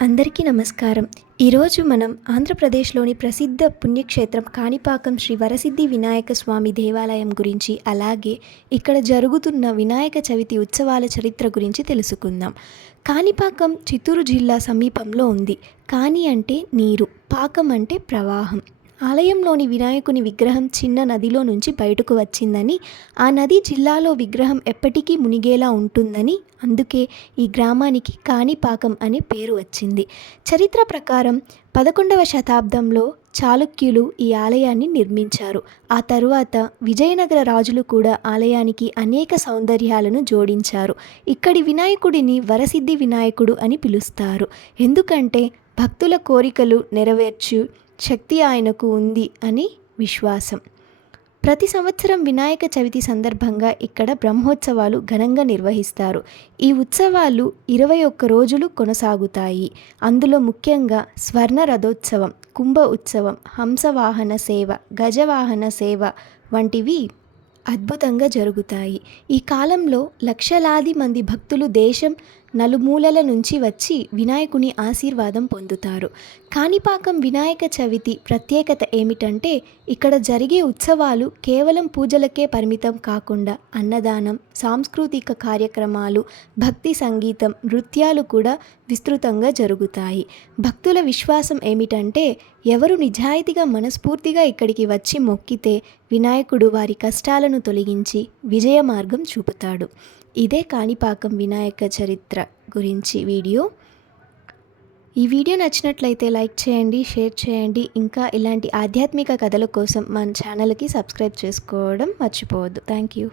అందరికీ నమస్కారం. ఈరోజు మనం ఆంధ్రప్రదేశ్లోని ప్రసిద్ధ పుణ్యక్షేత్రం కాణిపాకం శ్రీ వరసిద్ధి వినాయక స్వామి దేవాలయం గురించి అలాగే ఇక్కడ జరుగుతున్న వినాయక చవితి ఉత్సవాల చరిత్ర గురించి తెలుసుకుందాం. కాణిపాకం చిత్తూరు జిల్లా సమీపంలో ఉంది. కాణి అంటే నీరు పాకం అంటే ప్రవాహం. ఆలయంలోని వినాయకుని విగ్రహం చిన్న నదిలో నుంచి బయటకు వచ్చిందని ఆ నది జిల్లాలో విగ్రహం ఎప్పటికీ మునిగేలా ఉంటుందని అందుకే ఈ గ్రామానికి కాణిపాకం అనే పేరు వచ్చింది. చరిత్ర ప్రకారం పదకొండవ శతాబ్దంలో చాళుక్యులు ఈ ఆలయాన్ని నిర్మించారు. ఆ తరువాత విజయనగర రాజులు కూడా ఆలయానికి అనేక సౌందర్యాలను జోడించారు. ఇక్కడి వినాయకుడిని వరసిద్ధి వినాయకుడు అని పిలుస్తారు. ఎందుకంటే భక్తుల కోరికలు నెరవేర్చు శక్తి ఆయనకు ఉంది అని విశ్వాసం. ప్రతి సంవత్సరం వినాయక చవితి సందర్భంగా ఇక్కడ బ్రహ్మోత్సవాలు ఘనంగా నిర్వహిస్తారు. ఈ ఉత్సవాలు ఇరవై ఒక్క రోజులు కొనసాగుతాయి. అందులో ముఖ్యంగా స్వర్ణ రథోత్సవం కుంభ ఉత్సవం హంసవాహన సేవ గజవాహన సేవ వంటివి అద్భుతంగా జరుగుతాయి. ఈ కాలంలో లక్షలాది మంది భక్తులు దేశం నలుమూలల నుంచి వచ్చి వినాయకుని ఆశీర్వాదం పొందుతారు. కాణిపాకం వినాయక చవితి ప్రత్యేకత ఏమిటంటే ఇక్కడ జరిగే ఉత్సవాలు కేవలం పూజలకే పరిమితం కాకుండా అన్నదానం సాంస్కృతిక కార్యక్రమాలు భక్తి సంగీతం నృత్యాలు కూడా విస్తృతంగా జరుగుతాయి. భక్తుల విశ్వాసం ఏమిటంటే ఎవరు నిజాయితీగా మనస్ఫూర్తిగా ఇక్కడికి వచ్చి మొక్కితే వినాయకుడు వారి కష్టాలను తొలగించి విజయ మార్గం చూపుతాడు. ఇదే కాణిపాకం వినాయక చరిత్ర గురించి వీడియో. ఈ వీడియో నచ్చినట్లయితే లైక్ చేయండి షేర్ చేయండి. ఇంకా ఇలాంటి ఆధ్యాత్మిక కథల కోసం మన ఛానల్కి సబ్స్క్రైబ్ చేసుకోవడం మర్చిపోవద్దు. Thank you